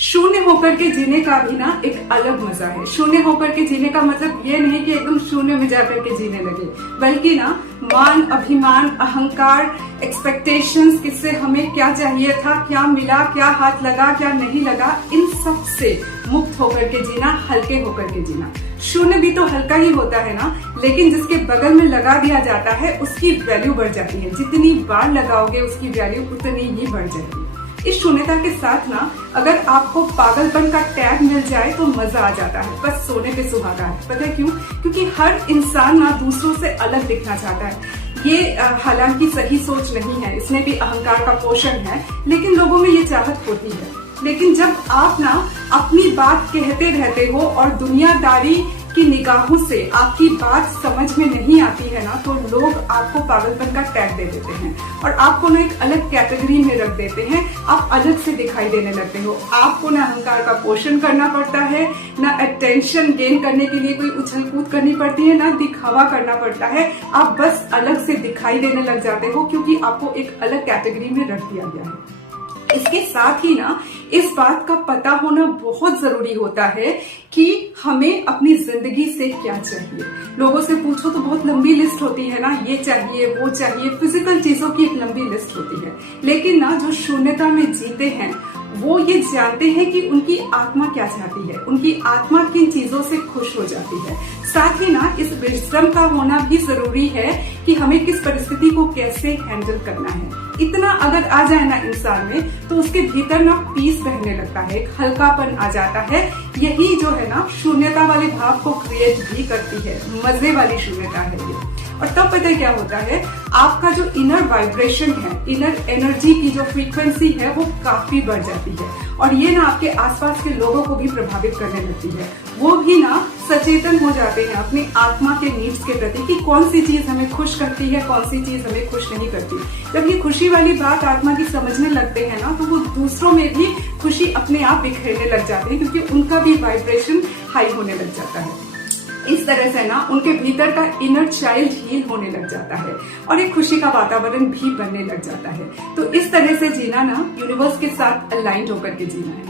शून्य होकर के जीने का भी ना एक अलग मजा है। शून्य होकर के जीने का मतलब ये नहीं कि एकदम शून्य में जाकर के जीने लगे, बल्कि ना मान, अभिमान, अहंकार, एक्सपेक्टेशंस, किससे हमें क्या चाहिए था, क्या मिला, क्या हाथ लगा, क्या नहीं लगा, इन सब से मुक्त होकर के जीना, हल्के होकर के जीना। शून्य भी तो हल्का ही होता है ना, लेकिन जिसके बगल में लगा दिया जाता है उसकी वैल्यू बढ़ जाती है। जितनी बार लगाओगे उसकी वैल्यू उतनी ही बढ़ जाएगी। इस शून्यता के साथ ना अगर आपको पागलपन का टैग मिल जाए तो मजा आ जाता है, बस सोने पे सुहागा है। पता है क्यों? क्योंकि हर इंसान ना दूसरों से अलग दिखना चाहता है। ये हालांकि सही सोच नहीं है, इसमें भी अहंकार का पोषण है, लेकिन लोगों में ये चाहत होती है। लेकिन जब आप ना अपनी बात कहते रहते हो और दुनियादारी की निगाहों से आपकी बात समझ में नहीं आती है ना, तो लोग आपको पागलपन का टैग दे देते हैं और आपको ना एक अलग कैटेगरी में रख देते हैं। आप अलग से दिखाई देने लगते हो। आपको ना अहंकार का पोषण करना पड़ता है, ना अटेंशन गेन करने के लिए कोई उछल कूद करनी पड़ती है, ना दिखावा करना पड़ता है। आप बस अलग से दिखाई देने लग जाते हो क्योंकि आपको एक अलग कैटेगरी में रख दिया गया है। इसके साथ ही ना इस बात का पता होना बहुत जरूरी होता है कि हमें अपनी जिंदगी से क्या चाहिए। लोगों से पूछो तो बहुत लंबी लिस्ट होती है ना, ये चाहिए, वो चाहिए, फिजिकल चीजों की एक लंबी लिस्ट होती है। लेकिन ना जो शून्यता में जीते हैं वो ये जानते हैं कि उनकी आत्मा क्या चाहती है, उनकी आत्मा किन चीजों से खुश हो जाती है। साथ ही ना इस विजडम का होना भी जरूरी है कि हमें किस परिस्थिति को कैसे हैंडल करना है। इतना अगर आ जाए ना इंसान में तो उसके भीतर ना पीस बहने लगता है, एक हल्कापन आ जाता है। यही जो है ना शून्यता वाले भाव को क्रिएट भी करती है, मजे वाली शून्यता है ये। और तब पता है क्या होता है, आपका जो इनर वाइब्रेशन है, इनर एनर्जी की जो फ्रीक्वेंसी है वो काफी बढ़ जाती है और ये ना आपके आसपास के लोगों को भी प्रभावित करने लगती है। वो भी ना सचेतन हो जाते हैं अपनी आत्मा के नीड्स के प्रति कि कौन सी चीज हमें खुश करती है, कौन सी चीज हमें खुश नहीं करती। जब ये खुशी वाली बात आत्मा की समझने लगते हैं ना, तो वो दूसरों में भी खुशी अपने आप बिखेरने लग जाते हैं क्योंकि उनका भी वाइब्रेशन हाई होने लग जाता है। इस तरह से ना उनके भीतर का इनर चाइल्ड हील होने लग जाता है और एक खुशी का वातावरण भी बनने लग जाता है। तो इस तरह से जीना ना यूनिवर्स के साथ अलाइंड होकर के जीना है।